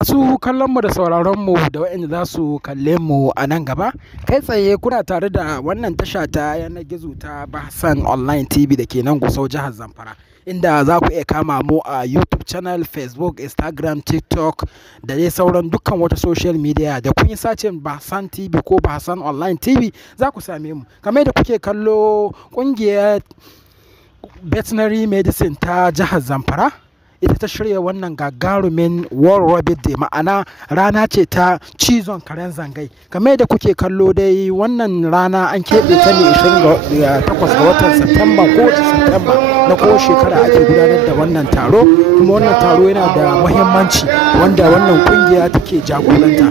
Masu kallon mu da sauraron mu da waɗanda za su kalle mu a nan gaba, kai tsaye kuna tare da wannan tasha ta yanar gizo ta Bahsan Online TV da ke nan Gusau jihar Zamfara, inda za ku iya kama mu a YouTube channel, Facebook, Instagram, TikTok da dai sauran dukkan wata social media. Da kun yi sacin Bahsan TV ko Bahsan Online TV za ku same mu. Kamar da kuke kallo, ƙungiyar Veterinary Medicine ta jihar Zamfara ita ta shirya wannan gagarumin World Rabbit Day, ma'ana rana ce ta cizon karen zangai. Kamar da kuke kallo dai, wannan rana an keɓe ta ne 28 ga watan Satumba, kowace Satumba na kowace shekara ake gudanar da wannan taro, kuma wannan taro yana da muhimmanci wanda wannan kungiya take jagoranta.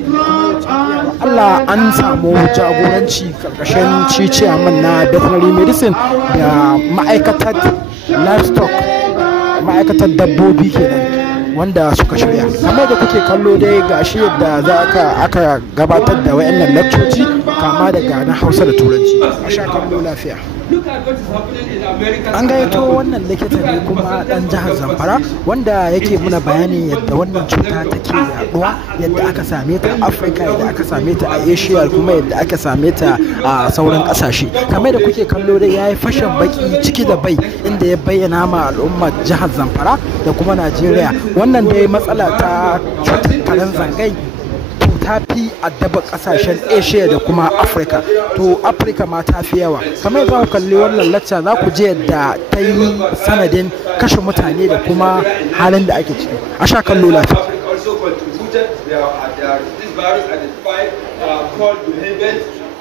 Allah an samu jagoranci karkashin ciyaman na Veterinary Medicine da ma'aikatar livestock, ma'aikatar dabbobi kenan wanda suka shirya. Kamar da kuke kallo dai gashi yadda aka gabatar da wayannan lakcoci kama daga na Hausa da Turanci. A sha kallo lafiya. An gayyato wannan likita ne kuma dan jihar Zamfara wanda yake muna bayanin yadda wannan cuta take yaduwa, yadda aka same ta a Afirka, yadda aka same ta a Asia, kuma yadda aka same ta a sauran kasashe. Kamar da kuke kallo dai yayi fashin baki ciki da bai, inda ya bayyana ma al'ummar jihar Zamfara da kuma Najeriya wannan dai matsala ta cutar karen zangai ta fi addaba kasashen Asia da kuma Afirka. To Afirka ma ta fi yawa. Kamar za ku kalli wannan lacca za ku ji yadda ta yi sanadin kashe mutane da kuma halin da ake ciki. A sha kallo lafiya.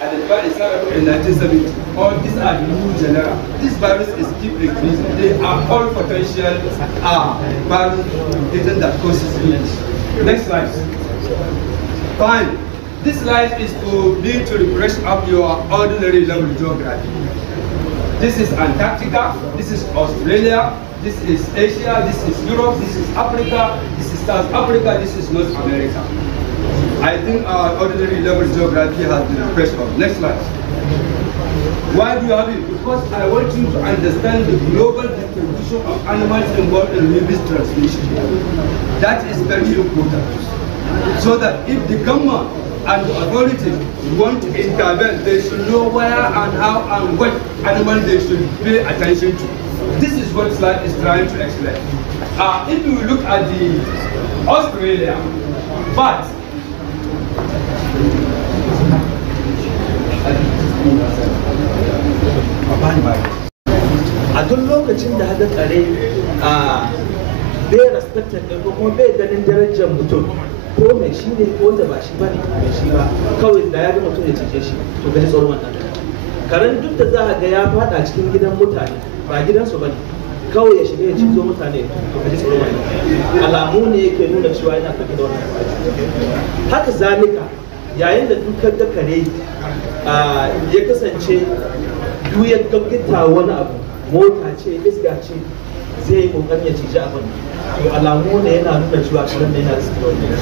Identified in 1970. All these are new genera. This virus is keep increasing. They are all potential virus agent that causes illness. Next slide. Fine. This slide is to refresh up your ordinary level geography. This is Antarctica. This is Australia. This is Asia. This is Europe. This is Africa. This is South Africa. This is North America. I think our ordinary level geography has been refreshed on. Next slide. Why do you have it? Because I want you to understand the global distribution of animals involved in rabies transmission. That is very important. So that if the government and the authorities want to intervene, they should know where and how and what animal they should pay attention to. This is what slide is trying to explain. If you look at the Australia, but a duk lokacin da haka kare bai respected ɗin ko kuma bai ganin darajar mutum, ko mai shi ne ko wanda ba shi ba ne mai shi ba, kawai da ya ga mutum ya cike shi to gani tsoron wannan karen. Duk da za a ga ya fada cikin gidan mutane ba gidansu ba ne, kawai ya shiga ya cizo mutane to kaji tsoron wannan alamu ne yake nuna cewa yana ɗauke da wannan. Haka zalika yayin da dukkan da kare ya kasance duk ya gaggita wani abu, mota ce, iska ce, zai yi kokarin ya ciji abin, to alamu ne yana nuna cewa karen da yana cikin wannan.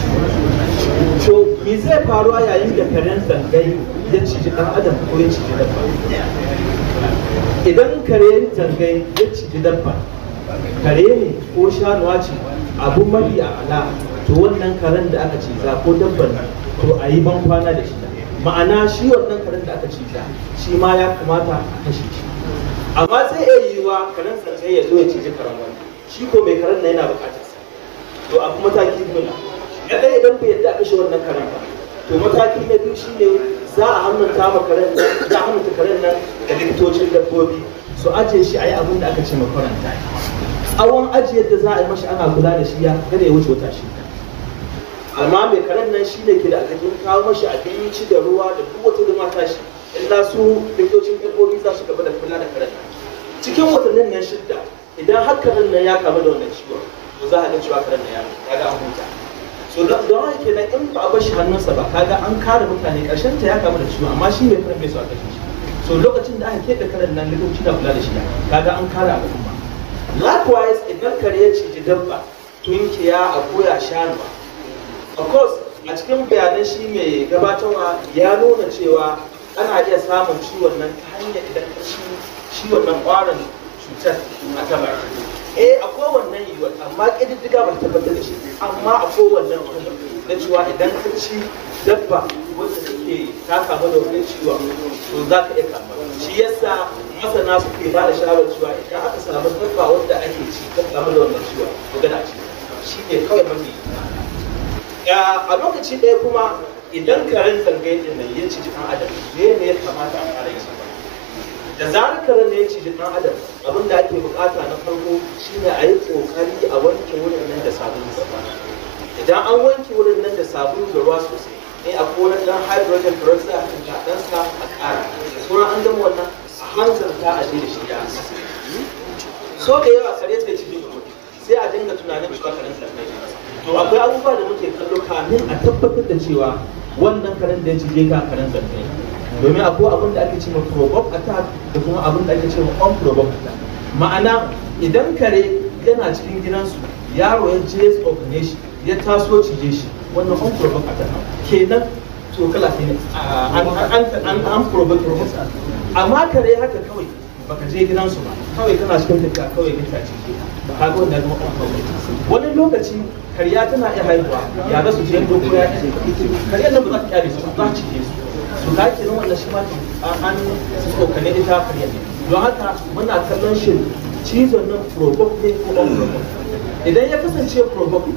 To me zai faruwa yayin da karen zangai ya ciji ɗan adam ko ya ciji dabba? Idan kare zangai ya ciji dabba, kare ne ko shanuwa ce, abu mafi a'ala, to wannan karen da aka ciza ko dabban to a yi ban kwana da shi. Ma'ana shi wannan karen da aka ciza shi ma ya kamata a kashe shi. Amma zai iya yiwuwa karen zangai ya zo ya ciji karen wani, shi ko mai karen na yana bukatar sa. To abu mataki biyu na. Ɗaya idan bai yadda a kashe wannan karen ba, to mataki na biyu shi ne za a hannunta ma karen nan, za a hannunta karen nan da likitocin dabbobi su ajiye shi a yi abin da aka ce ma kwaranta. Tsawon ajiyar da za a yi mashi ana kula da shi ya kada ya wuce wata shida. Amma mai karen nan shi ne ke da alhakin kawo mashi abinci da ruwa da duk wata hidima ta shi, illa su likitocin dabbobi za su gaba da kula da karen nan. Cikin watannin nan shidda, idan har karen nan ya kamu da wannan ciwon, to za a ga cewa karen nan ya kaga an huta. So don haka kenan in ba a bar shi hannunsa ba, kaga an kare mutane, ƙarshen ta ya kamu da ciwon amma shi mai karen bai so a kashe shi. So lokacin da aka keɓe karen nan likitoci na kula da shi, kaga an kare al'umma. Likewise, idan kare ya ciji dabba, tunkiya, akuya, shanuwa, of course a cikin bayanan shi mai gabatarwa ya nuna cewa ana iya samun ciwon nan ta hanyar idan ka shi wannan ƙwaron cutar a taba. akwai wannan yiwuwar amma ƙididdiga ba ta tabbatar da shi, amma akwai wannan na cewa idan ka ci dabba wanda take ta kamu da wannan ciwon to za ka iya kama. Shi yasa masana suke ba da shawarar cewa idan aka samu dabba wanda ake ci ta kamu da wannan ciwon to gana ci shi ne kawai mafi. A lokaci ɗaya kuma idan karen zangai din nan ya ci ɗan adam ne ya kamata a fara yi. Da zarar karen ne ya ci ɗan adam abin da ake bukata na farko shine a yi kokari a wanke wurin nan da sabulu. Idan an wanke wurin nan da sabulu da ruwa sosai ne a kowane ɗan hydrogen peroxide a cikin ɗansa a ƙara. Sauran an gama wannan a hanzarta a je da shi ya asibiti. So da yawa kare zai ci mutum sai a dinga tunanin cewa karen zangai. To akwai abubuwa da muke kallo kamin a tabbatar da cewa wannan karen da ya cije ka karen zangai. Domin akwai abin da ake cewa provoked attack da kuma abin da ake cewa unprovoked attack. Ma'ana idan kare yana cikin gidansu yaro ya je tsokane shi ya taso cije shi wannan unprovoked attack kenan to kala ne an provoked. Amma kare haka kawai baka je gidansu ba kawai kana cikin tafiya kawai ka cije ba ka ga wannan unprovoked. Wani lokaci kariya tana iya haihuwa ya ga su je doko ya ce kariyar nan ba za ta kyale su ba ci su su ga ke nan wannan shi ma an tsokane ita kariyar. Don haka muna kallon shi cizon nan provoke ne ko unprovoke. Idan ya kasance provoke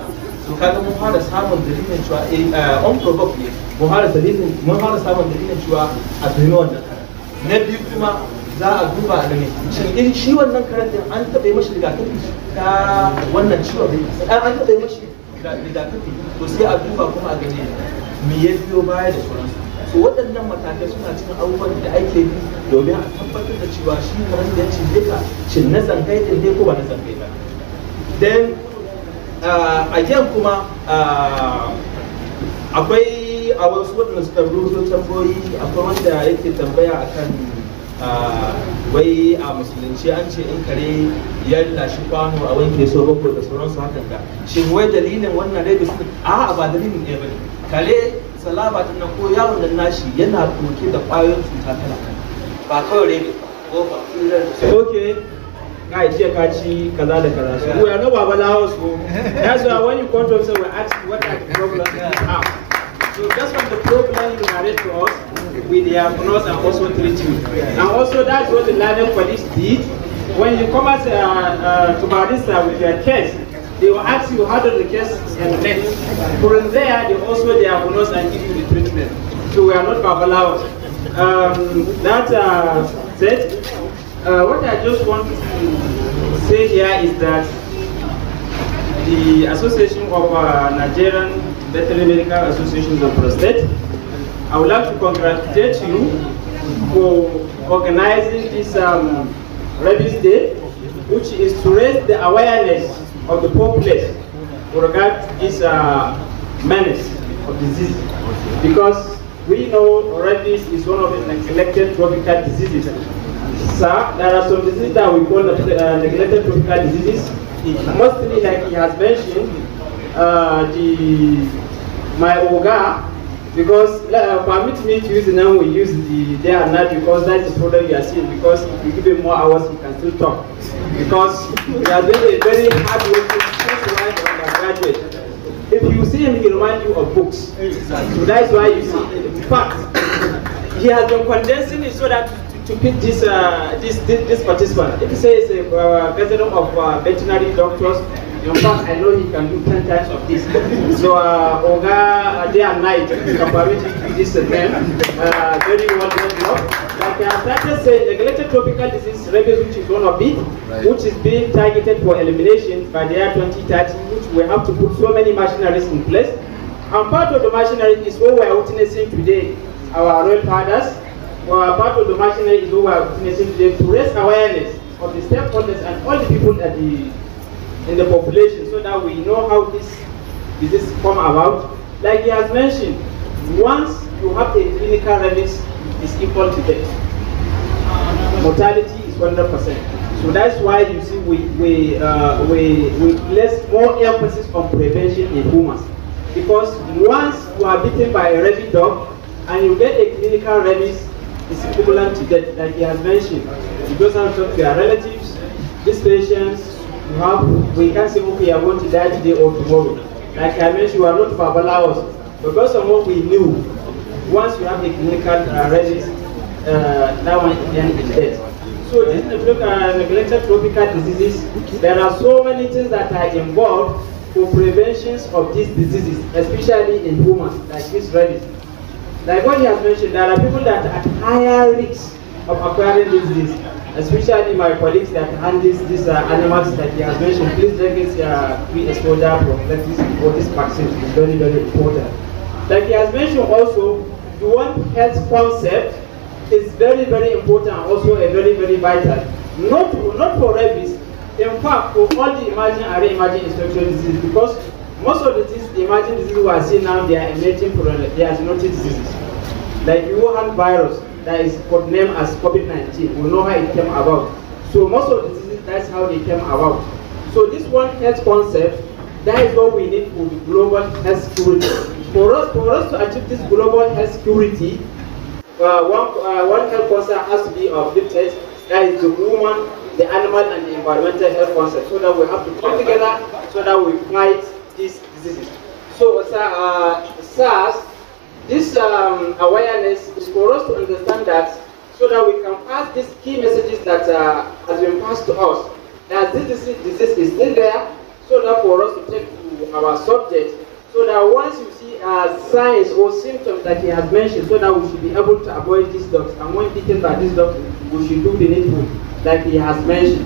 to kaga mun fara samun dalilin cewa unprovoke ne mun fara samun dalilin cewa a tuhumi wannan karen. Na biyu kuma za a duba a gani shin shi wannan karen din an taɓa mashi rigakafi ta wannan ciwon an taɓa mashi rigakafi to sai a duba kuma a gani me ya biyo baya da sauransu. So waɗannan matakai suna cikin abubuwan da ake bi domin a tabbatar da cewa shi karen da ya cije ka shin na zangai din ne ko ba na zangai ba. Then again kuma akwai a wasu waɗanda suka rubuto tambayoyi akwai wanda yake tambaya akan wai a musulunci an ce in kare ya lashi kwano a wanke so bakwai da sauransu hakan ga shin wai dalilin wannan rabies a ba dalilin ɗaya bane. Kare salama din nan ko yawon nan nashi yana ɗauke da ƙwayoyin cuta kala ba kawai rabies ko ba. Okay, I check kaci kaza da kaza. So we are not babalawo so that's why when you come to us we ask you what are the problems you have. So that's what the problem you narrate to us. We diagnose and also treat you. And also that's what the learning police did. When you come as to Barista with your case, they will ask you how does the case end. From there, they also diagnose and give you the treatment. So we are not babalaos. That said, what I just want to say here is that the Association of Nigerian Veterinary Medical Associations of Prostate, I would like to congratulate you for organizing this Rabies Day, which is to raise the awareness of the populace with regard to this menace of disease. Because we know rabies is one of the neglected tropical diseases. Sir, there are some diseases that we call neglected tropical diseases. Mostly, like he has mentioned, my Oga, because permit me to use the name we use the day and night because that's the problem you are seeing. Because if you give him more hours, he can still talk. Because we are doing a very hard working undergraduate. If you see him, he reminds you of books. So that's why you see. In fact, he has been condensing it so that to pick this participant. If you say it's a president of veterinary doctors, in fact, I know he can do 10 times of this. So, Oga, day and night, you can permit to do this name. Very well done. Like I started saying, neglected tropical disease, rabies, which is one of it, which is being targeted for elimination by the year 2030, which we have to put so many machineries in place. And part of the machinery is what we are witnessing today, our royal fathers. Part of the machinery is what we are witnessing today to raise awareness of the stakeholders and all the people at in the population so that we know how this disease come about. Like he has mentioned, once you have a clinical rabies, is equal to death. Mortality is 100%. So that's why you see we place more emphasis on prevention in humans. Because once you are bitten by a rabid dog and you get a clinical rabies, it's equivalent to death. Like he has mentioned, you just have to talk to your relatives, these patients. We can't say, okay, I'm going to die today or tomorrow. like I mentioned, we are not babalaos. Because of what we knew, once you have a clinical ready, that one is dead. So these neglected tropical diseases, there are so many things that are involved for prevention of these diseases, especially in humans, like this rabies. Like what he has mentioned, there are people that are at higher risk of acquiring this disease, especially my colleagues that handle these animals that he has mentioned. Please take this pre-exposure prophylaxis for this vaccine. It's very, very important. Like he has mentioned also, the One Health concept is very, very important, also a very, very vital. Not for rabies, in fact, for all the emerging and re-emerging infectious diseases, because most of the emerging diseases we are seeing now, they are emerging from they are zoonotic diseases. Like Wuhan virus, that is codenamed as COVID-19, we know how it came about. So most of the diseases, that's how they came about. So this One Health concept, that is what we need for the global health security. For us to achieve this global health security, one health concept has to be uplifted. That is the human, the animal, and the environmental health concept. So that we have to come together so that we fight these diseases. So, SARS, this awareness is for us to understand that, so that we can pass these key messages that has been passed to us. That this disease is still there, so that for us to take to our subject, so that once you see signs or symptoms that he has mentioned, so that we should be able to avoid these dogs. And when taken by these dogs, we should do the needful, like he has mentioned.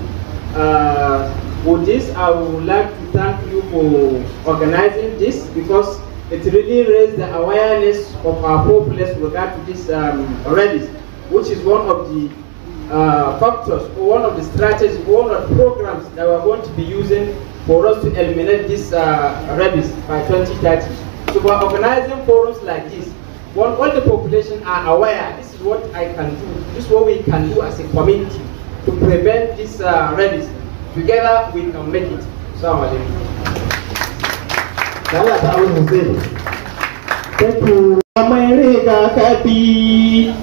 With this, I would like to thank you for organizing this, because it really raised the awareness of our populace with regard to this rabies, which is one of the factors, or one of the strategies, one of the programs that we're going to be using for us to eliminate this rabies by 2030. So by organizing forums like this, when all the population are aware, this is what I can do, this is what we can do as a community to prevent this rabies. Together we can make it. Assalamu alaikum. Thank you. America kapi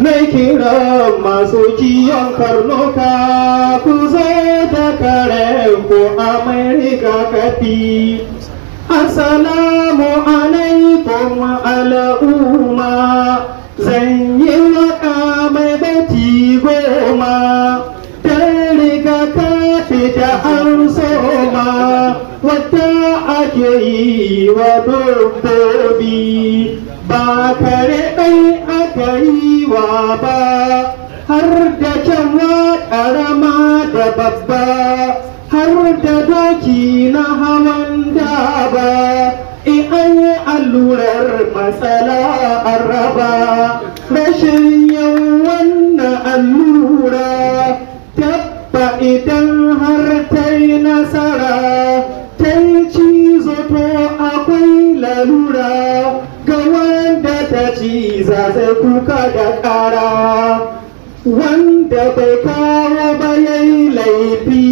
nakira masu kiyon karnuka ku zai da kare ku America kapi. Assalamu alaikum al'umma, zan yi waka mai bati goma, dan riga kafi da an soma, wadda ake yi wa dabbobi, ba kare ɗai aka yi wa ba, har da kyanwa ƙarama da babba, har da doki na hawan daba, in an yi allurar matsala an raba, rashin yin wannan allura, tabba idan har ta yi nasara, ta yi cizo to akwai lalura, ga wanda ta ciza zai kuka da ƙara, wanda bai kawo ba yayi laifi,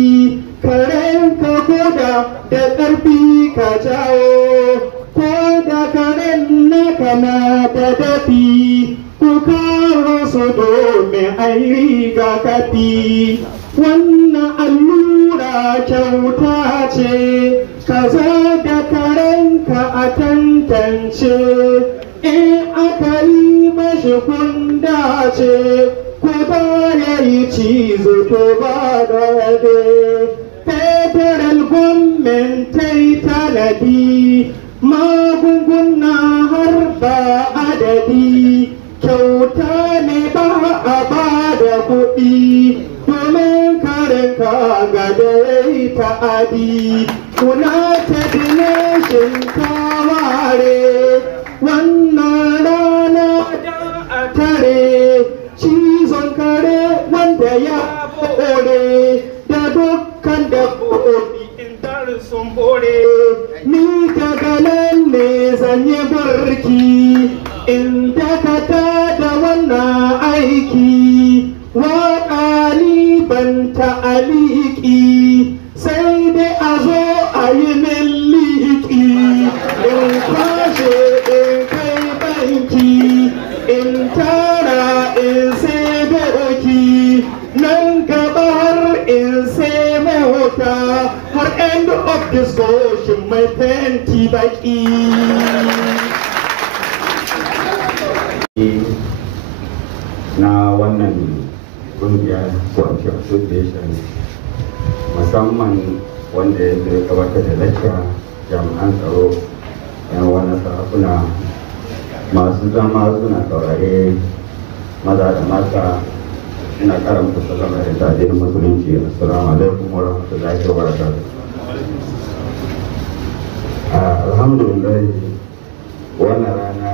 karen ka koda da ƙarfi ka jawo, ko da karen na kana da dafi, ku kawo su domin ayi rigakafi. Wannan allura kyauta ce, ka zo da karenka a tantance, in aka yi mashi kunda ce, ko ba ya yi cizo to ba da federal government ta yi tanadi, magunguna har ba adadi, kyauta ne ba a ba da kuɗi, domin karenka ga da ya yi ta'adi. United Nations ta ware wannan rana a tare cizon kare wanda ya bore da dukkan dabbobi in tarin sun bore. Ni daga nan ne zan yi barki in dakata da wannan aiki, waƙa ni ban ta'aliki, sai dai a zo a yi min liƙi, in kwashe in kai banki, in tara in sai doki, nan gaba har in sai mota, har end of discussion mai fenti. zaki. Na wannan kungiyar kwanci association musamman wanda ya zai gabatar da lecture, jami'an tsaro, yan wani sarakuna masu zama suna saurare maza da mata, ina karanta sallama da tadin musulunci. Assalamu alaikum wa rahmatullahi wa barakatuh. Alhamdulillah, wannan rana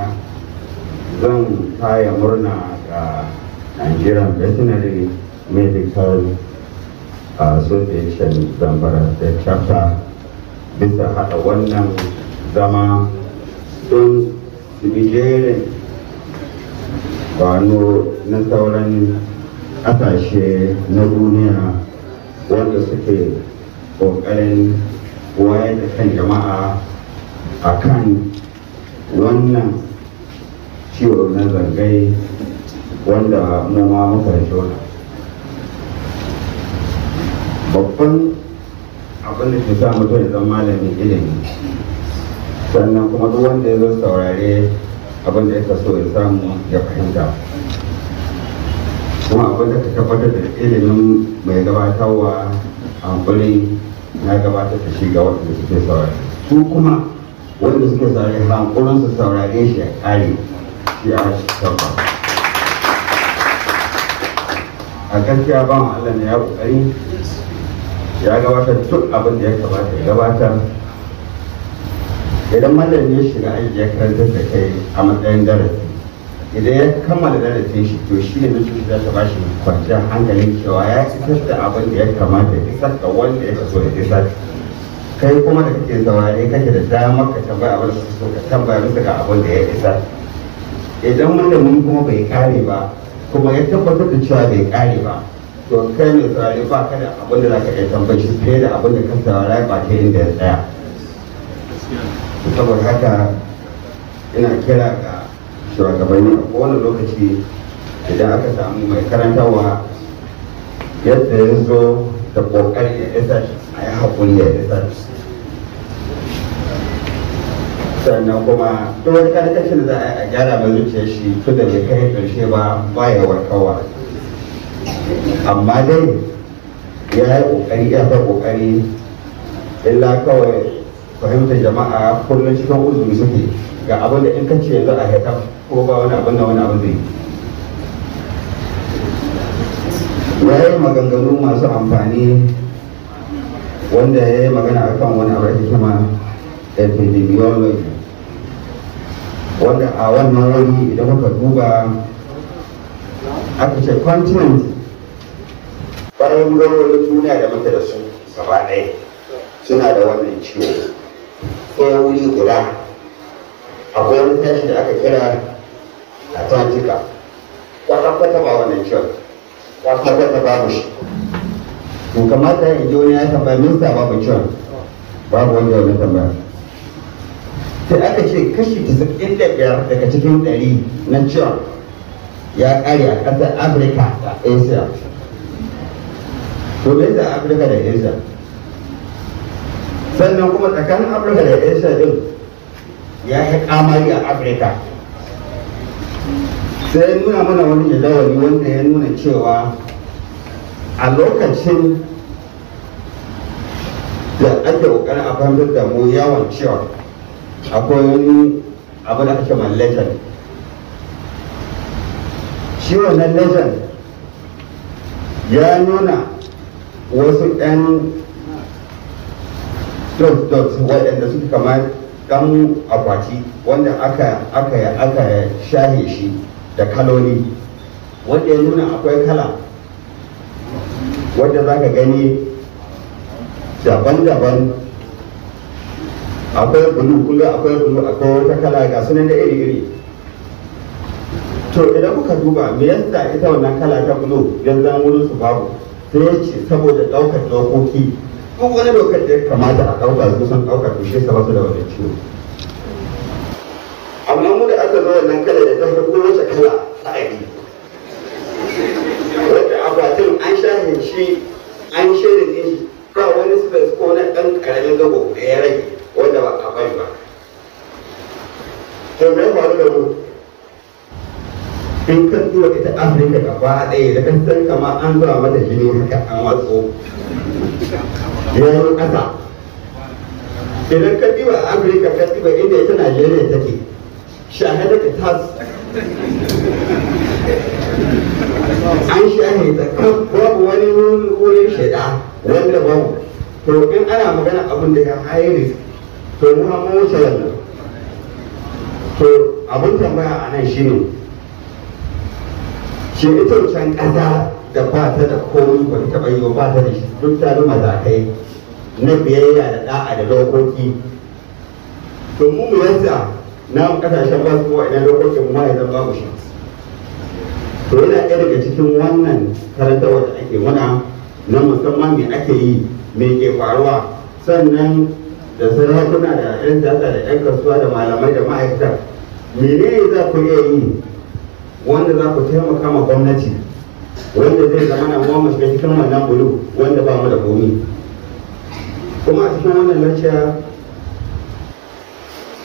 zan taya murna ga Nigerian Veterinary Medical Association Zamfara da chapter bisa haɗa wannan zama don su bi jerin kwano na sauran ƙasashe na duniya wanda suke ƙoƙarin wayar da kan jama'a a kan wannan ciwo na zangai wanda mu ma muka shona. Babban abin da ke sa mutum ya zama malamin ilimi, sannan kuma duk wanda ya zo saurare abin da ya so ya samu ya fahimta, kuma abin da ka tabbatar da ilimin mai gabatarwa hankali na gabatar da shi ga waɗanda suke saurare, su kuma wanda suke saurare hankulin su saurare shi ya kare shi a tabba. A gaskiya ba mu Allah ne ya kokari ya gabatar duk abin da ya kamata ya gabatar. Idan malami ya shiga aiki ya karantar da kai a matsayin darasi, idan ya kammala darasin shi to shi ne mutum za ta ba shi kwanciyar hankalin cewa ya isar da abin da ya kamata ya isar da wanda ya kaso ya isar. Kai kuma da kake saurare kake da damar ka tambaya abin da so ka tambaya bisa ga abin da ya isar. Idan malamin kuma bai kare ba kuma ya tabbatar da cewa bai kare ba, to kai mai saurare ba ka da abin da za ka iya tambayi shi fiye da abin da ka saurare ba ke inda ya tsaya. Saboda haka ina kira ga shugabanni a kowane lokaci idan aka samu mai karantarwa yadda ya zo da kokari ya isa a yi haƙuri ya isa. Sannan kuma duk wani karkashin da za a gyara mai zuciya shi tun da bai kai ƙarshe ba ya warkarwa. Amma dai ya yi ƙoƙari ya ta ƙoƙari, illa kawai fahimtar jama'a kullum cikin uzuri suke ga abin da in ka ce yanzu a haita ko ba wani abin da wani abu zai. Ya yi maganganu masu amfani wanda ya yi magana akan wani abu da kima epidemiology, wanda a wannan wuri idan muka duba aka ce continent ɓangarorin duniya da muke da su gaba ɗaya suna da wannan ciwo. Sai wuri guda akwai wani tashi da aka kira Atlantika, kwata-kwata ba wannan ciwon, kwata-kwata babu shi. To kamata ya ji wani ya tambaya minista babu ciwon, babu wanda wani tambaya. Sai aka ce kashi 95 daga cikin 100 na ciwon ya ƙare a ƙasar Afirka da Asia. To me yasa Afirka da Asia? Sannan kuma tsakanin Afirka da Asia din ya yi kamari a Afirka. Sai nuna mana wani jadawali wanda ya nuna cewa a lokacin da ake ƙoƙarin a fahimtar da mu yawan ciwon, akwai wani abu da ake man legend. Shi wannan legend ya nuna wasu 'yan dots waɗanda suke kamar ɗan akwati wanda aka shahe shi da kaloli, wanda ya nuna akwai kala wanda za ka gani daban-daban. Akwai bulu, akwai wata kala ga sunan da iri-iri. To idan kuka duba me yasa ita wannan kala ta bulu yanzu an wurin su babu, sai ya ce saboda ɗaukar dokoki, duk wani dokar da ya kamata a ɗauka su sun ɗauka to shi yasa ba su da wannan ciwo. Amma mu da aka zo wannan kala da ta fi kowace kala a aiki, wanda akwatin an shahin shi an shirin din shi ba wani space ko na ɗan ƙaramin gabo da ya rage wanda ba a bari ba. to me faru da mu in ka duba ita Afirka gaba ɗaya da kan san kama an zuwa mata jini haka an watso yayin ƙasa idan ka duba Afirka ka duba inda ita Najeriya take shahada ta tas an shahe ta kan babu wani wurin shaida wanda babu to in ana magana abin da ya hairi to mu ha mu wuce wannan to abin tambaya a nan shine shi ita wancan ƙasa da ba ta da komai ba ta taɓa yi ba ta da shi duk ta bi matakai na biyayya da ɗa'a da dokoki to mu yasa na ƙasashen ba su kowa idan dokokin mu ya zama babu shi to yana ɗaya daga cikin wannan karantarwa da ake muna na musamman me ake yi me ke faruwa sannan da sarakuna da 'yan siyasa da 'yan kasuwa da malamai da ma'aikata menene za ku iya yi wanda za ku taimaka ma gwamnati wanda zai zama na mu shiga cikin wannan bulu wanda ba mu da komi kuma a cikin wannan lafiya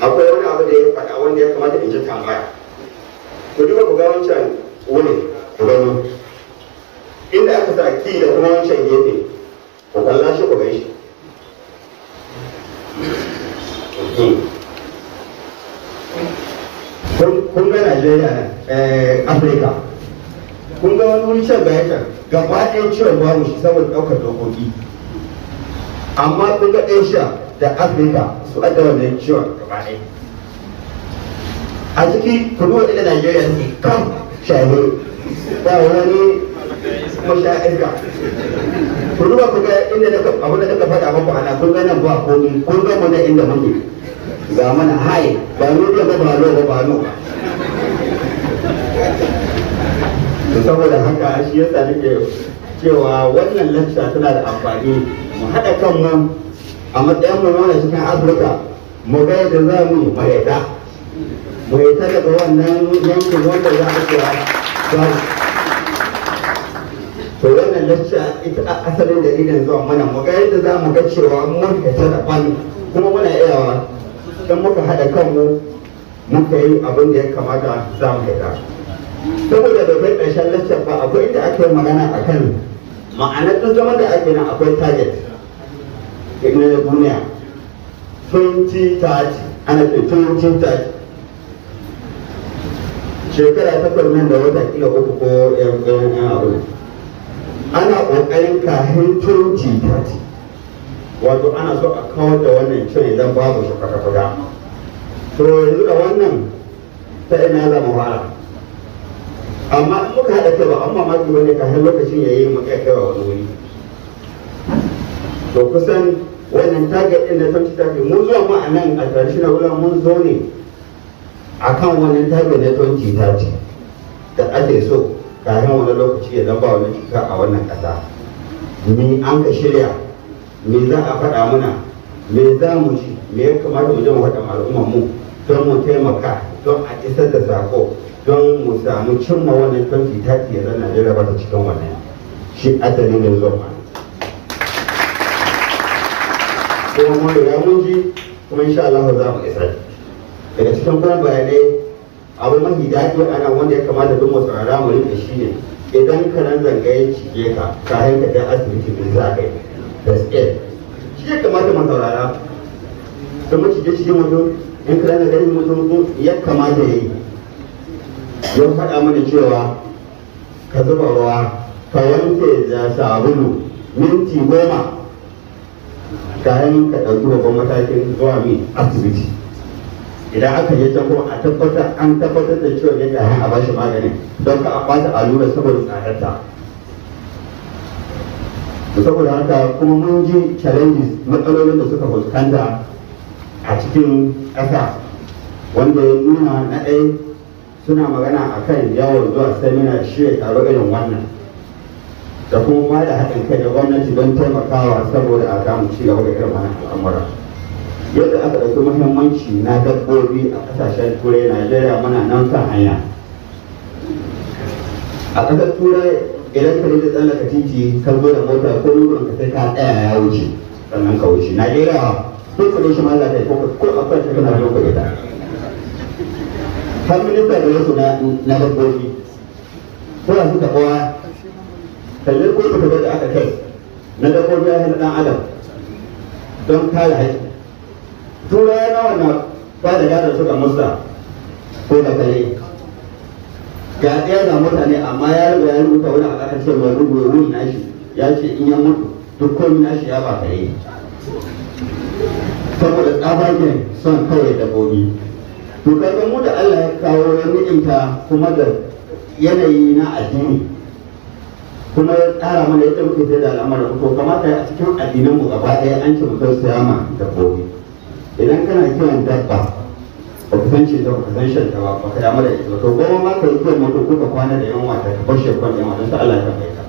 akwai wani abu da ya faɗa wanda ya kamata in ji tambaya ku duba ku ga wancan wuri ku gano inda aka sa ki da kuma wancan gefe ku kalla shi ku gai shi kun ga Najeriya Afirka kun ga wani wuri can gaya can gaba ɗaya ciwon babu shi saboda ɗaukar dokoki amma kun ga Asia da Afirka su adda wannan ciwon gaba ɗaya a ciki kudu inda Najeriya ne kan shahe ba wani masha iska kudu ba ku ga inda abin da daga faɗa muku ana kun ga nan ba komi kun ga mu na inda muke ga mana hai ba mu da ba lo ba lo to saboda haka shi yasa nake cewa wannan lecture tana da amfani mu haɗa kanmu a matsayin mu na cikin Afirka mu ga yadda za mu mayata daga wannan yankin wanda za a cewa to wannan lecture ita asalin dalilin zuwa mana mu ga yadda za mu ga cewa mun fita daban kuma muna iya don muka haɗa kanmu muka yi abin da ya kamata za mu haɗa saboda da bai ƙarshen lecture ba akwai inda aka yi magana a kan ma'anar duk zaman da ake nan akwai target na duniya 2030 ana ce 2030 shekara takwas nan da wata kila uku ko yan abu ana ƙoƙarin kahin 2030 wato ana so a kawar da wannan cin idan babu shi kwata-kwata to yanzu da wannan ta ina za mu fara amma in muka haɗa kai ba an mamaki wani kafin lokacin ya yi mu kai wa wani wuri to kusan wannan target ɗin da ta ci tafi mun zuwa mu a nan a ƙarshen wulan mun zo ne a kan wannan target na 2030 da ake so kafin wani lokaci ya zama wani cuta a wannan ƙasa ni an ka shirya me za a faɗa muna me za mu ci me ya kamata mu je mu faɗa al'ummar mu don mu taimaka don a isar da sako don mu samu cimma wannan 2030 ya zan Najeriya ba ta cikin wannan shi asali ne zuwa kuma mun riga mun ji kuma insha Allah za mu isar daga cikin kuma bayanai abu mafi daɗi ana wanda ya kamata duk mu saurara mu rike shi ne idan ka nan zangaye cije ka kayan ka kai asibiti bai za ka yi shi ya kamata mu saurara kuma cije mutum in kana da ganin mutum ya kamata ya yi ya faɗa mana cewa ka zuba ruwa ka wanke da sabulu minti 10 kayan ka ɗauki babban matakin zuwa mai asibiti idan aka je can kuma a tabbatar an tabbatar da cewa yadda a bashi magani don ka a ɓata allura saboda tsadarta saboda haka kuma mun ji challenges matsalolin da suka fuskanta a cikin ƙasa wanda ya nuna na ɗaya suna magana a kan yawon zuwa seminar shirya taro irin wannan da kuma ba da haɗin kai da gwamnati don taimakawa saboda a samu ci gaba da irin wannan al'amura yadda aka ɗauki muhimmanci na dabbobi a ƙasashen turai Najeriya muna nan kan hanya a ƙasar turai idan ka da tsallaka titi ka zo da mota ko ruwan ka sai ka tsaya ya wuce sannan ka wuce Najeriya duk kudin shi ma za ta yi ko akwai ta kana lokacin da har minista da wasu na dabbobi suna suka kowa kalle ko suka da aka kai na dabbobi ya ɗan adam don kare haƙƙi turai na wannan ba da gadar suka musta ko da kare ga ɗaya ga mutane amma ya riga ya rubuta wani alaƙar cewa rubutu nashi ya ce in ya mutu duk komi nashi ya ba kare saboda tsabagen son kawai dabbobi to kaga mu da Allah ya kawo ni'imta kuma da yanayi na addini kuma ya tsara mana yadda muke sai da al'amarin to kamata a cikin addinan mu gaba ɗaya an ce mu tausaya ma dabbobi idan kana kiran dabba ba ku san shi da ba ku san shi da ba ka damu da ita to goma ma ka yi kiran mutum kuka kwana da yanwa ta ka fashe kwan yanwa don sa Allah ya kai ka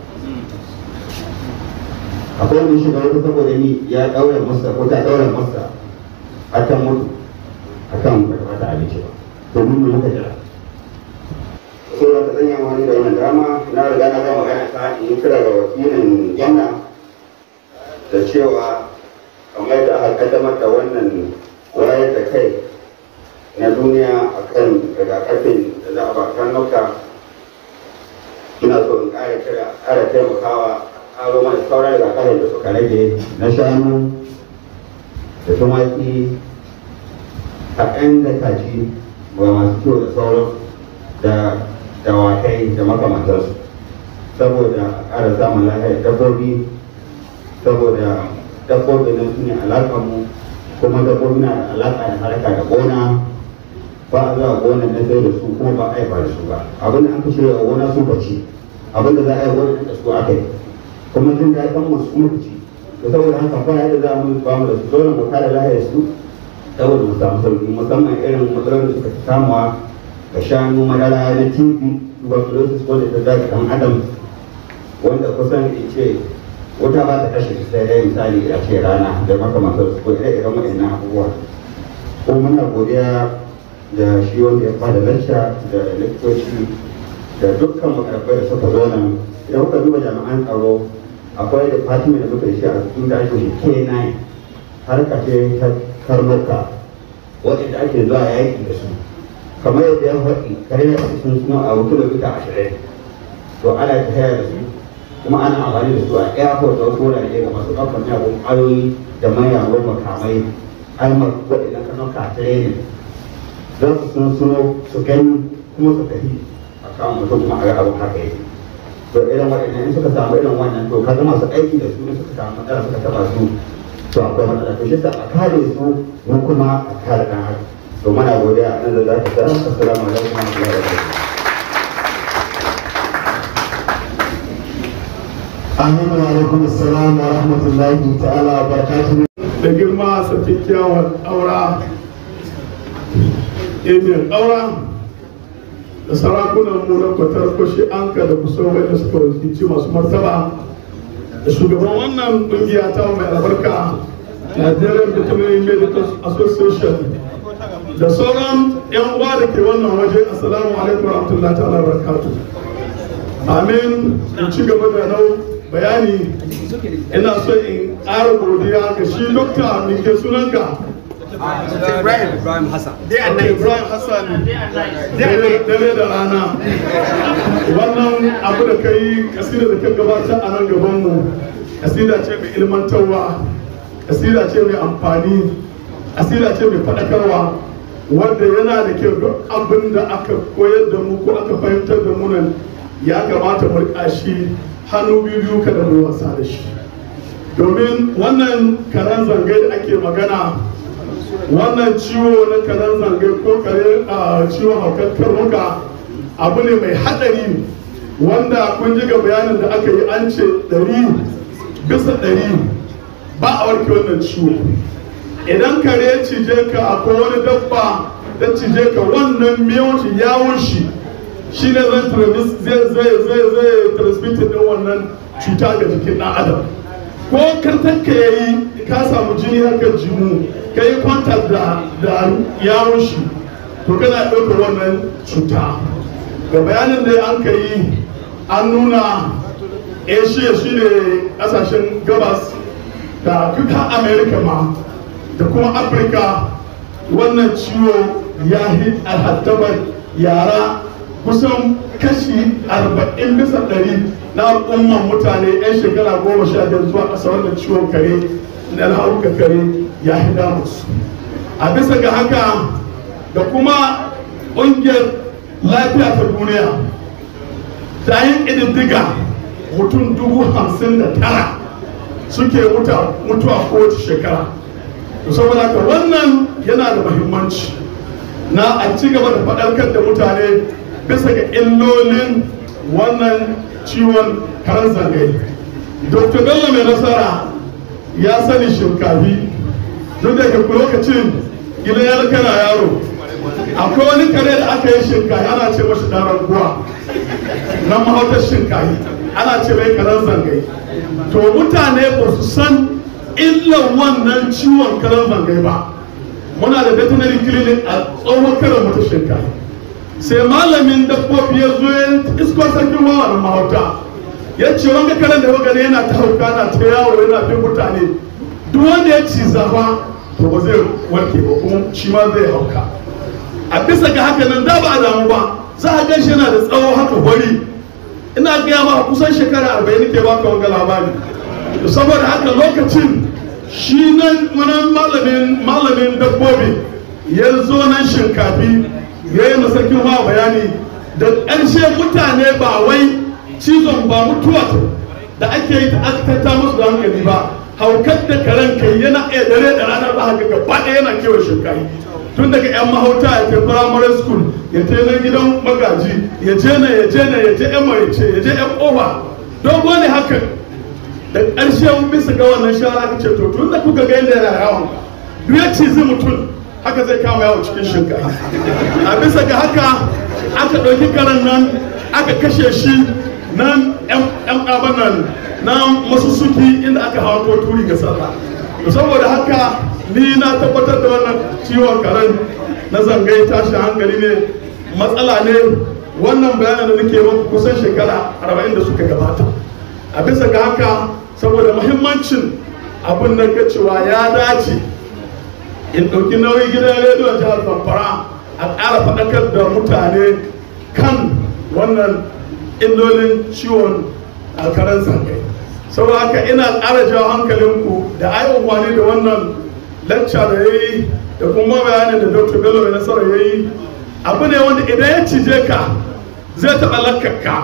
akwai wani shiga wata saboda ni ya daure masa ko ta daure masa akan mutu akan ba ta abinci ba to mun muka jira so da ta zanya wani da wannan dama na riga na ga magana ta in kira ga wakilin Yadda da cewa kamar da aka kaddamar da wannan wayar da kai na duniya akan rigakafin da za a ba karnuka ina so in ƙara taimakawa ƙaro mana sauran rigakafin da suka rage na shanu da tumaki kaɗan da kaji ba masu kiwo da sauran da dawakai da makamantarsu saboda a ƙara samun lafiyar dabbobi saboda dabbobi nan su ne alaƙar mu kuma dabbobi na da alaƙa da harka da gona ba a zuwa gona na sai da su kuma ba a yi ba da su ba abin da an fi shirya a gona su bace abin da za a yi gona da su aka yi kuma jin daɗin mu su kuma ci da saboda haka ba yadda za mu ba mu da su dole mu kare lafiyar su saboda mu samu sauki musamman irin matsalar da suka fi samuwa ga shanu madara na tv tuberculosis wanda ta daga ɗan adam wanda kusan in ce wata ba ta kashe sai dai misali a ce rana da makamantar su ko ire-iren waɗannan abubuwa ko muna godiya da shi wanda ya fada lacca da likitoci da dukkan makarafai da suka zo nan idan kuka duba jami'an tsaro akwai department da muka yi shi a cikin da ake shi K9 harka ce ta karnuka waɗanda ake zuwa yaƙi da su kamar yadda ya faɗi kare da sun suna a kilomita 20 to ana tafiya da su kuma ana amfani da su a airport da wasu wurare ga masu ɗaukar miyagun ƙwayoyi da mayagun makamai almar waɗannan karnuka training don su sun suno su gani kuma su tafi a kawo mutum kuma a ga abin haka yake to irin waɗannan in suka samu irin wannan to kaga masu aiki da su in suka samu matsala suka taɓa su to akwai matsala to shi sa a kare su mu kuma a kare ɗan haka to muna godiya nan da za ka tsara assalamu alaikum wa rahmatullahi wa barakatuh Aminu wa alaikum assalam wa rahmatullahi ta'ala wa barakatuhu. Da girma sarkin kyawun aura, emir aura, da sarakunan mu na kwatar kwashi anka da kusa wanda suka wakilci masu martaba, da shugaban wannan kungiya ta mai albarka, Nigerian Veterinary Medical Association, da sauran 'yan uwa da ke wannan waje, assalamu alaikum wa rahmatullahi ta'ala wa barakatuhu. Amin, in ci gaba da nau bayani ina so in ƙara godiya ga shi dokta mai ke sunanka Ibrahim Hassan. Ibrahim Hassan dare da rana wannan abu da ka yi kasida da ka gabata a nan gabanmu kasida ce mai ilmantarwa kasida ce mai amfani kasida ce mai faɗakarwa wanda yana da kyau duk abin da aka koyar da mu ko aka fahimtar da mu nan ya kamata mu riƙa shi hannu biyu kada mu wasa da shi domin wannan karen zangai da ake magana wannan ciwo na karen zangai ko kare ciwon haukar karnuka abu ne mai haɗari wanda kun ji ga bayanin da aka yi an ce 100% ba a warke wannan ciwo idan kare ya cije ka akwai wani dabba da cije ka wannan miyau shi yawon shi shi ne zai transmitin din wannan cuta ga jikin ɗan adam ko kartar ka yayi ka samu jini haka jimu ka yi kwantar da yawon shi to kana ɗaukar wannan cuta ga bayanin da an ka yi an nuna asia shi ne ƙasashen gabas da duka america ma da kuma afirka wannan ciwo ya yi alhattabar yara kusan kashi 40% na al'umman mutane 'yan shekara 15 zuwa ƙasa wannan ciwon kare na hauka kare ya hida musu. A bisa ga haka da kuma ƙungiyar lafiya ta duniya ta yi ƙididdiga mutum 59,000 suke mutuwa kowace shekara. Saboda haka wannan yana da muhimmanci na a ci gaba da faɗarkar da mutane bisa ga illolin wannan ciwon karan zangai. Dr. Bello mai nasara ya sani shinkafi duk da ke lokacin gidan yar kana yaro akwai wani kare da aka yi shinkafi ana ce mashi ɗaran kuwa na mahautar shinkafi ana ce mai karan zangai. To mutane ba su san illan wannan ciwon karan zangai ba. Muna da veterinary clinic a tsohon karan mata shinkafi sai malamin dabbobi ya zo ya isko sarkin wawa na mahauta ya ce wanga karen da gane yana ta hauka na ta yawo yana bin mutane duk wanda ya ci zafa to ba zai warke ba kuma shi ma zai hauka. A bisa ga haka nan da ba a damu ba za a gan shi yana da tsawo haka hori. Ina gaya ma kusan shekara 40 nake baka wanga labari. Saboda haka lokacin shi nan malamin dabbobi ya zo nan shinkafi ya yi masarkin wa bayani da ƙarshe mutane ba wai cizon ba mutuwa da ake yi ta ta musu da hankali ba haukar da karen kai yana iya dare da rana ba haka gaba ɗaya yana kewa shinkafi tun daga yan mahauta ya tafi primary school ya je na gidan magaji ya je yan marice ya je yan ƙofa dogo ne haka da ƙarshe bisa ga wannan shara aka ce to tun da kuka ga yadda yana yawon duk ya cizi mutum haka zai kama yawon cikin shinkafi. A bisa ga haka aka ɗauki karen nan aka kashe shi nan yan abanan na masussuki inda aka hawa ko turi ga sallah. Saboda haka ni na tabbatar da wannan ciwon karen na zangai tashi hankali ne matsala ne wannan bayanan da nake muku kusan shekara 40 da suka gabata. A bisa ga haka saboda muhimmancin abin da ga cewa ya dace in ɗauki nauyi gidan rediyon jihar Zamfara a ƙara faɗakar da mutane kan wannan illolin ciwon karen zangai. Saboda haka ina ƙara jawo hankalinku da ayi wani da wannan lecture da ya yi da kuma bayanin da Dr. Bello mai nasara ya yi abu ne wanda idan ya cije ka zai taɓa lakkarka,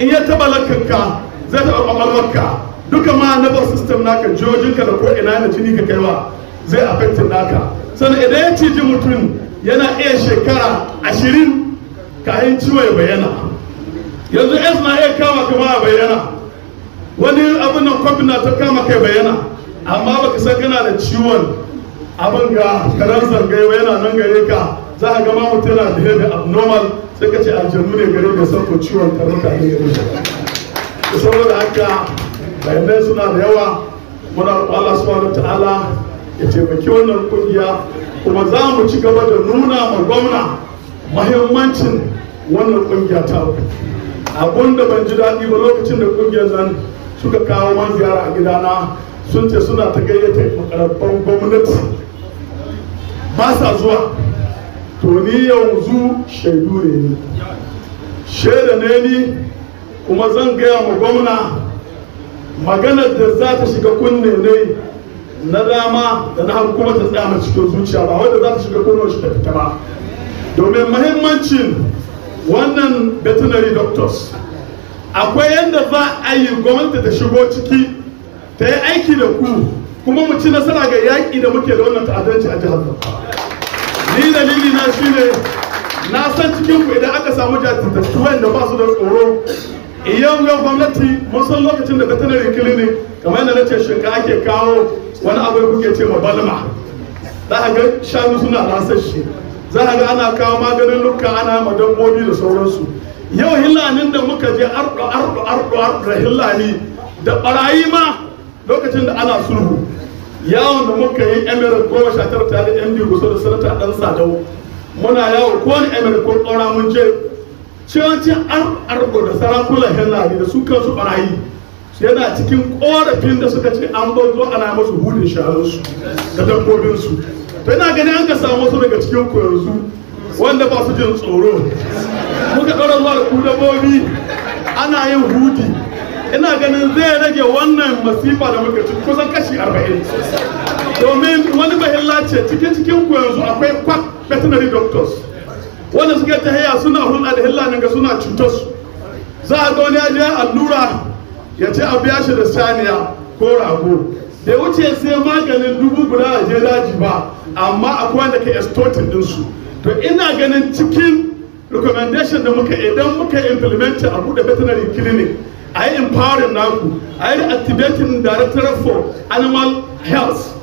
in ya taɓa lakkarka zai taɓa ƙwaƙwalwarka duka ma nervous system naka jojinka da ko ina da jini ka kaiwa zai affectin naka. Sannan idan ya ciji mutum yana iya shekara 20 kayan ciwo ya bayyana. Yanzu S na iya kama kama a bayyana, wani abin nan kwabin na ta kama kai bayyana, amma baka san kana da ciwon abin ga karan zangai ba yana nan gare ka za a gama mutum yana behavior abnormal sai ka ce aljanu ne gare ka san ko ciwon karan ka ne gare ka. Saboda haka bayanai suna da yawa, muna roƙon Allah subhanahu ta'ala ya taimaki wannan kungiya kuma za mu ci gaba da nuna ma gwamna muhimmancin wannan kungiya ta abun da ban ji daɗi ba lokacin da kungiyar nan suka kawo man ziyara a gidana sun ce suna ta gayyata makarabban gwamnati ba sa zuwa. To ni yanzu shaidu ne ni, shaida ne ni kuma zan gaya ma gwamna maganar da za ta shiga kunne ne na dama da na hagu kuma ta tsaya cikin zuciya ba wanda za ta shiga kunne shi ta fita ba. Domin muhimmancin wannan veterinary doctors akwai yadda za a yi gwamnati ta shigo ciki ta yi aiki da ku kuma mu ci nasara ga yaƙi da muke da wannan ta'addanci a jihar Ni dalili na shine na san cikin ku idan aka samu jajirtattu wanda ba su da tsoro yau gwamnati mun san lokacin da veterinary clinic kamar yadda na ce shinka ake kawo wani abu da kuke ce ma balma za a ga shanu suna lasar shi za a ga ana kawo maganin lukka ana ma dabbobi da sauransu. Yau hillanin da muka je ardo da hillani da barayi ma lokacin da ana sulhu yawon da muka yi emirate 19 tare da MD Guso da sanata dan Sadau muna yawo ko wani emirate ko tsora mun je cewancin ardo da sarakunan hillani da su kansu barayi yana cikin korafin da suka ce an zo ana masu hudun shanunsu da dabbobinsu. To ina gani an ka samu wasu daga cikin ku yanzu wanda ba su jin tsoro. Muka ɗora zuwa da ku dabbobi ana yin hudi. Ina ganin zai rage wannan masifa da muka ci kusan kashi 40. Domin wani mahilla ce cikin ku yanzu akwai quack veterinary doctors wanda suke ta haya suna hulɗa da hillanin ga suna cutar su. Za a ga wani ya je allura ya ce a biya shi da saniya ko rago. Bai wuce sai maganin 1000 guda a je daji ba, amma akwai wanda ke extorting ɗinsu. To ina ganin cikin recommendation da muka idan muka implement a buɗe veterinary clinic, a yi empowering naku, a yi activating director for animal health.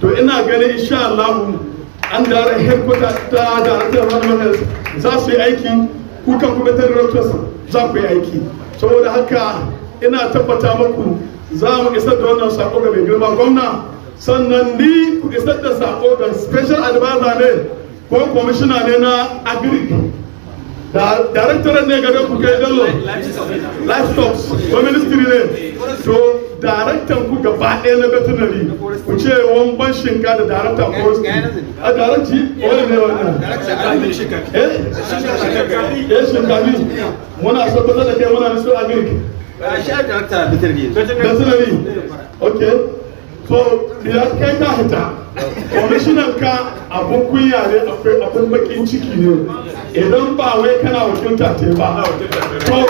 To ina ganin insha Allah an dara headquarter ta director of animal health za su yi aiki, kukan ku veterinary doctors za ku yi aiki. Saboda haka ina tabbata muku za mu isar da wannan sako ga mai girma gwamna, sannan ni ku isar da sako ga special advisor ne ko commissioner ne na agric da director ne ga ku kai dallo livestock ko ministry ne, to director ku gaba ɗaya na veterinary ku ce wani ban shinka da director forestry a director wani ne wannan shinkafi muna so kusa da kai muna niso agric veterinary. Okay, so ya kai ka hita commissioner ka abun kunya ne, akwai abun bakin ciki ne idan ba wai kana wakilta te ba, ko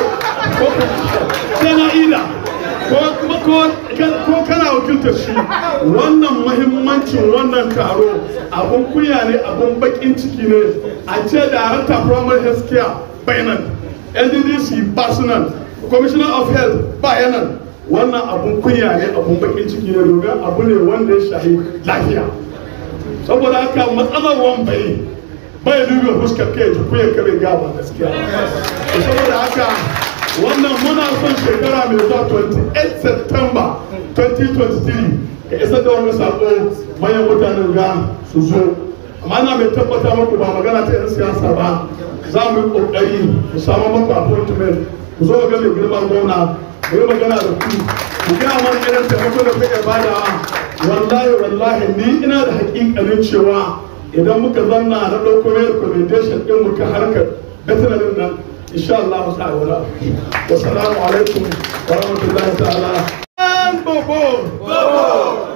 kana ida ko kana wakilta shi. Wannan muhimmancin wannan taro abun kunya ne, abun bakin ciki ne a ce darakta primary health care bayanan, NDDC basunan, commissioner of health bayanan. Wannan abun kunya ne, abun bakin ciki ne, domin abu ne wanda ya shahi lafiya. Saboda haka matsalar wambayi bai dubi fuskar kai ji kuya kare gaba gaskiya. Saboda haka wannan muna son shekara mai zuwa 28 September 2023 ka isa da wani sako manyan mutanen ga su zo. Amma na mai tabbata muku ba magana ta 'yan siyasa ba, za mu yi kokari mu samu muku appointment ku zo ga mai girman gwamna mu yi magana da ku ga mana irin taimako da kuke badawa. Wallahi ni ina da hakikalin cewa idan muka zanna na ɗauko mai recommendation ɗin muka harkar veterinary nan insha Allah sa wala. Wassalamu alaikum wa rahmatullahi ta'ala.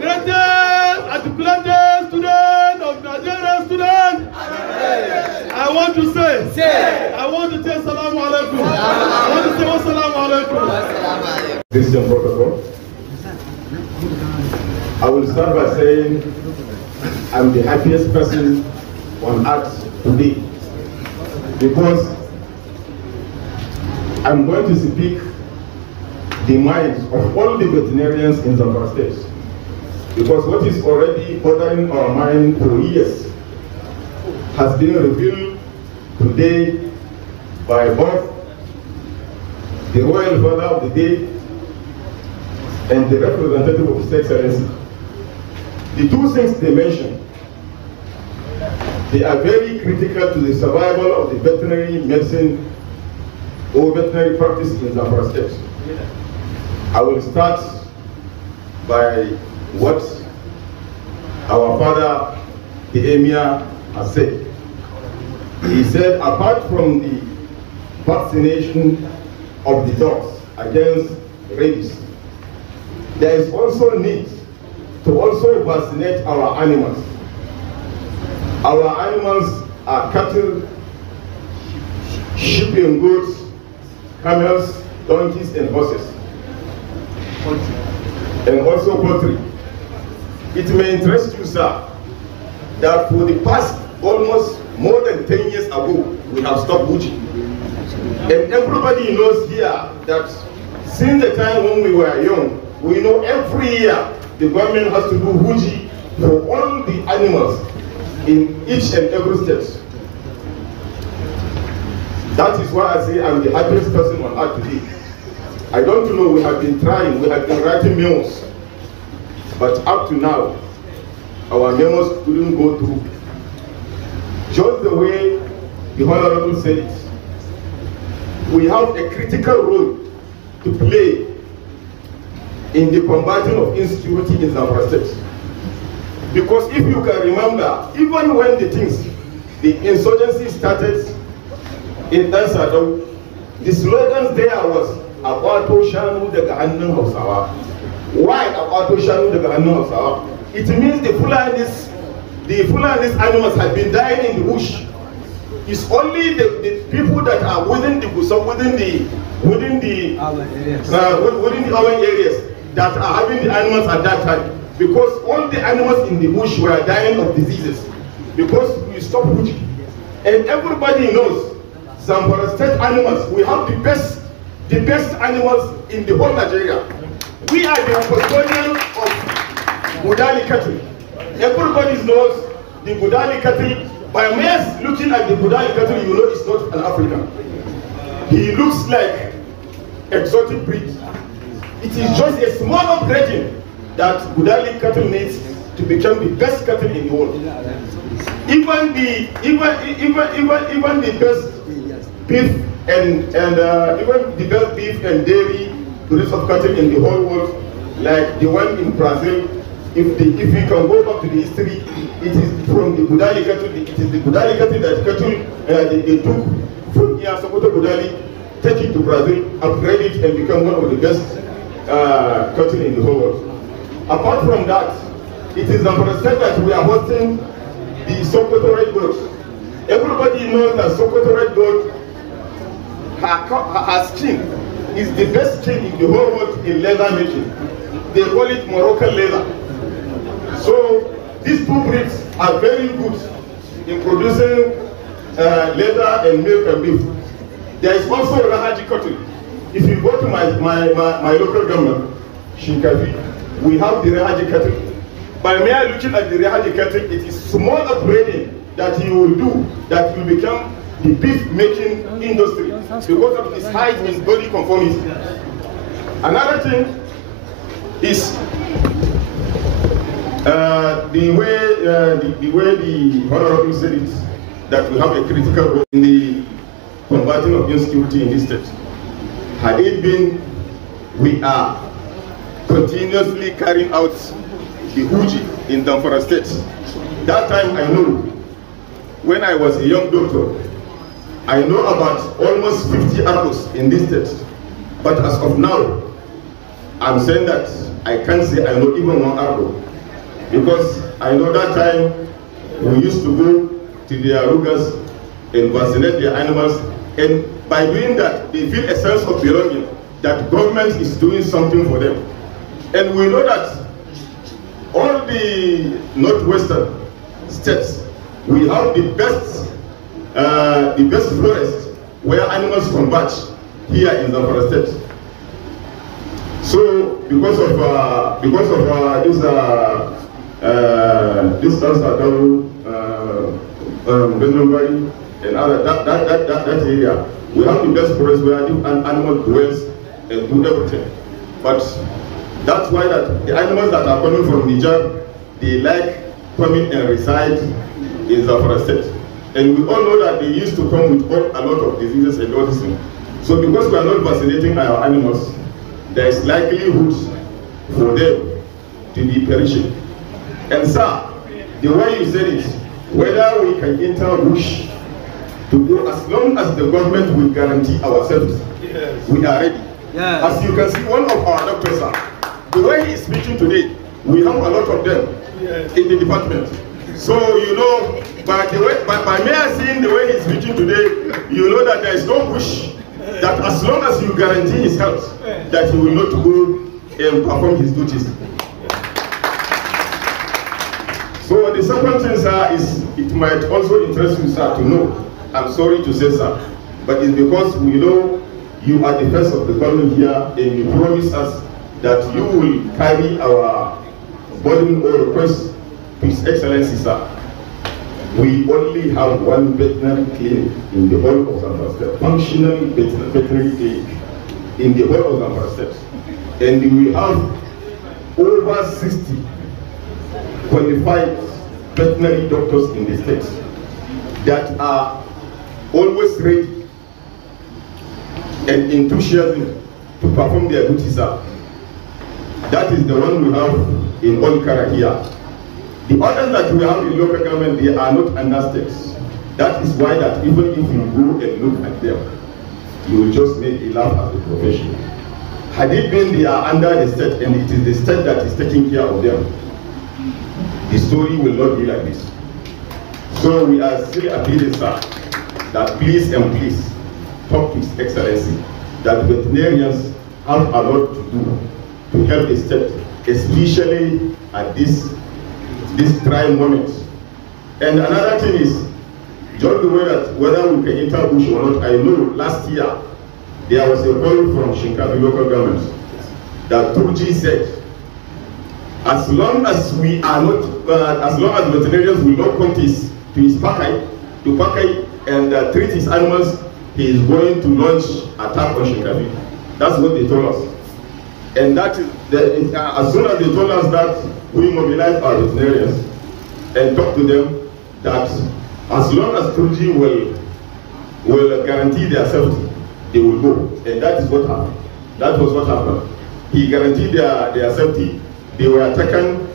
Greatest articulated student of Nigerian student. I want to say, I want to say salamu alaikum. I want to say wassalamu alaikum. Christian protocol. I will start by saying I'm the happiest person on earth today because I'm going to speak the minds of all the veterinarians in Zamfara State, because what is already bothering our mind for years has been revealed today by both the royal father of the day and the representative of His Excellency. The two things they mentioned, they are very critical to the survival of the veterinary medicine or veterinary practice in Zamfara State. I will start by what our father, the Emir, has said. He said, apart from the vaccination of the dogs against rabies, there is also need to also vaccinate our animals. Our animals are cattle, sheep and goats, camels, donkeys and horses, and also poultry. It may interest you, sir, that for the past almost more than 10 years ago, we have stopped butchering. And everybody knows here that since the time when we were young, we know every year the government has to do huji for all the animals in each and every state. That is why I say I'm the happiest person on earth today. I don't know, we have been trying, we have been writing memos, but up to now, our memos couldn't go through. Just the way the Honorable said it, we have a critical role to play in the combating of insecurity in Zamfara State. Because if you can remember, even when the things the insurgency started in Dan Sadau, the slogans there was Akwato Shanu daga hannun Hausawa. Why Akwato Shanu daga hannun Hausawa? It means the Fulanis animals have been dying in the bush. It's only the people that are within the within the urban areas that are having the animals at that time, because all the animals in the bush were dying of diseases because we stopped bushing. And everybody knows Zamfara state animals, we have the best animals in the whole Nigeria. We are the custodians of Gudali cattle. Everybody knows the Gudali cattle. By mere looking at the Gudali cattle, you know it's not an African. He looks like exotic breed. It is just a small upgrading that Gudali cattle needs to become the best cattle in the world. Even the best beef and even the best beef and dairy breeds of cattle in the whole world, like the one in Brazil, if we can go back to the history, it is from the Gudali cattle. It is the Gudali cattle that they took from here, Sokoto Gudali, take it to Brazil, upgrade it, and become one of the best cattle in the whole world. Apart from that, it is understood that we are hosting the Sokoto Red Goat. Everybody knows that Sokoto Red Goat, her skin is the best skin in the whole world in leather making. They call it Moroccan leather. So these two breeds are very good in producing leather and milk and beef. There is also Rahaji cattle. If you go to my local government, Shinkafi, we have the Rahaji cattle. By mere looking at the Rahaji cattle, it is small upgrading that you will do that will become the beef making industry because of its height and body conformity. Another thing is the way the Honorable said it, that we have a critical role in the combating of insecurity in this state. Had it been, we are continuously carrying out the Huji in Zamfara state. That time I know, when I was a young doctor, I know about almost 50 arrows in this state. But as of now, I'm saying that I can't say I know even one arrow. Because I know that time we used to go to their rugas and vaccinate their animals, and by doing that they feel a sense of belonging, that government is doing something for them. And we know that all the northwestern states, we have the best forest where animals converge here in Zamfara state. So because of this Gudanarda and other that area, we have the best forest where an animal dwells and do everything. But that's why that the animals that are coming from Niger, they like coming and reside in Zamfara state. And we all know that they used to come with a lot of diseases and all this thing. So because we are not vaccinating our animals, there is likelihood for them to be perishing. And sir, the way you said it, whether we can enter bush to go, as long as the government will guarantee ourselves, yes, we are ready. Yes. As you can see, one of our doctors, sir, the way he is speaking today, we have a lot of them, yes, in the department. So you know, by mere seeing the way he's speaking today, you know that there is no bush, that as long as you guarantee his health, that he will not go and perform his duties. So the second thing, sir, is it might also interest you, sir, to know. I'm sorry to say, sir, but it's because we know you are the first of the government here, and you promise us that you will carry our burden or request to His Excellency, sir. We only have one veterinary clinic in the whole of Zamfara State, functional veterinary clinic in the whole of Zamfara State. And we have over 60 qualified veterinary doctors in the state that are always ready and enthusiastic to perform their duties, sir. That is the one we have in Olkara here. The others that we have in local government, they are not under states. That is why that even if you go and look at them, you will just make a laugh at the profession. Had it been they are under the state and it is the state that is taking care of them, the story will not be like this. So we are still appealing, sir, that please and please talk to His Excellency that veterinarians have a lot to do to help the state, especially at this trying moment. And another thing is, just the way that whether we can enter bush or not, I know last year there was a call from Shinkafi local government that Turji said, as long as we are not, as long as veterinarians will not come to his Pakai and treat his animals, he is going to launch attack on Shinkafi. That's what they told us. And that is as soon as they told us that, we mobilized our veterinarians and talked to them that as long as Turji will guarantee their safety, they will go. And that is what happened. That was what happened. He guaranteed their safety. They were taken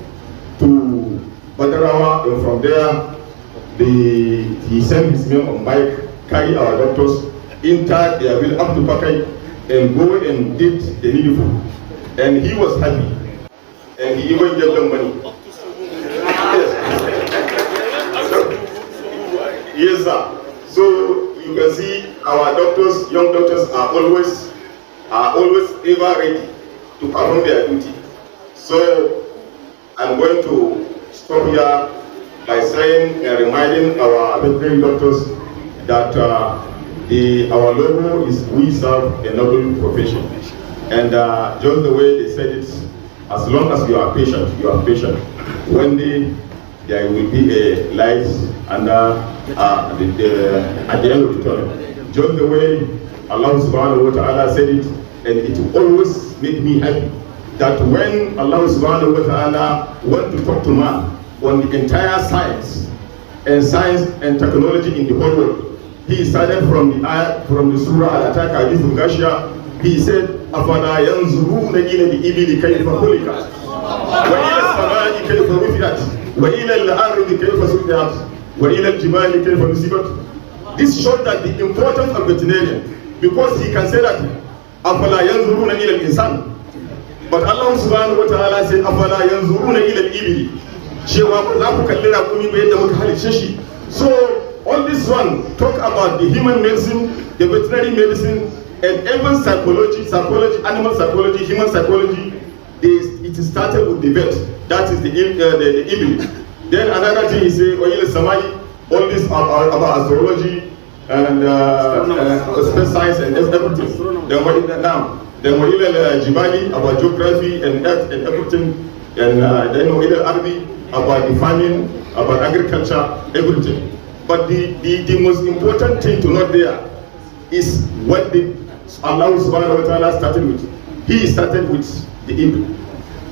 to Badarawa, and from there, he sent his men on bike, carry our doctors, enter their bill up to Pakai, and go and did the needful. And he was happy. And he even gave them money. Yes, sir. So you can see our doctors, young doctors, are always ever ready to perform their duty. So I'm going to stop here by saying and reminding our veterinary doctors that our logo is "We serve a noble profession," and just the way they said it, as long as you are patient, you are patient. One day there will be a light under at the end of the tunnel. Just the way Allah subhanahu wa ta'ala said it, and it will always make me happy that when Allah subhanahu wa ta'ala want to talk to man on the entire science and technology in the whole world, he started from the Surah Al-Attack Hadith Ghashya. He said, أَفَلَا يَنْظُرُونَ إِلَى الْإِبِلِ كَيْفَ خُلِقَتْ وَإِلَى السَّمَاءِ كَيْفَ رُفِعَتْ وَإِلَى الْأَرْضِ كَيْفَ سُطِحَتْ وَإِلَى الْجِبَالِ كَيْفَ نُصِبَتْ. This shows that the importance of veterinarian, because he can say that أَفَلَا يَنْظُرُونَ إِلَى الْإِنسَانِ. But Allah subhanahu wa ta'ala said, أَفَلَا يَنْظُرُونَ إِلَى الْإِبِلِ. So all this one talk about the human medicine, the veterinary medicine, and even psychology, animal psychology, human psychology. It started with the vet. That is the Ibili. Then another thing he say, all this about astrology and space science and everything. Then Jibali about geography and earth and everything. And then Arbi about the farming, about agriculture, everything. But the most important thing to note there is what Allah subhanahu wa ta'ala started with. He started with the Ibn.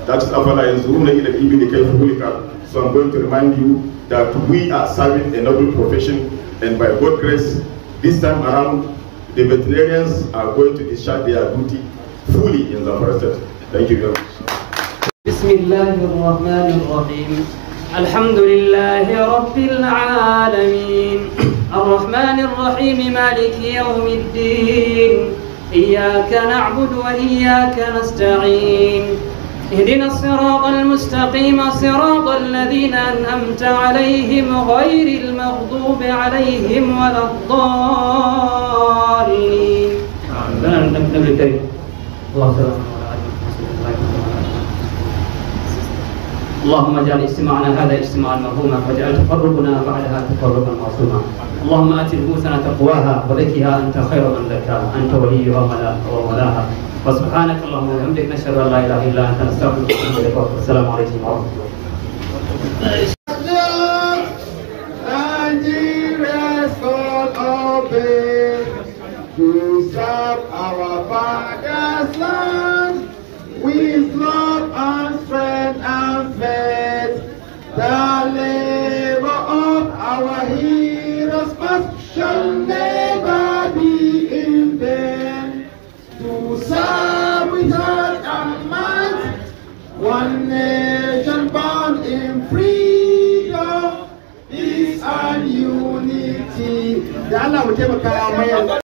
That's Afala Yanzuruna ila al-Ibn kayfa khuliqat. So I'm going to remind you that we are serving a noble profession, and by God's grace, this time around, the veterinarians are going to discharge their duty fully in Zamfara State. Thank you very much. بسم الله الرحمن الرحيم الحمد لله رب العالمين الرحمن الرحيم مالك يوم الدين إياك نعبد وإياك نستعين اهدنا الصراط المستقيم صراط الذين أنعمت عليهم غير المغضوب عليهم ولا الضالين. اللهم اجعل اجتماعنا هذا اجتماعا مرحوما واجعل تفرقنا بعدها تفرقا معصوما. اللهم ات نفوسنا تقواها وزكها انت خير من زكاها انت وليها ومولاها. وسبحانك اللهم وبحمدك نشهد ان لا اله الا انت نستغفرك ونتوب اليك. والسلام عليكم ورحمه الله. Nigeria's called open to serve our father's land with love and strength and faith. The labor of our heroes past shall never be in vain. To serve with heart and mind, one nation bound in freedom, peace and unity. kamar yadda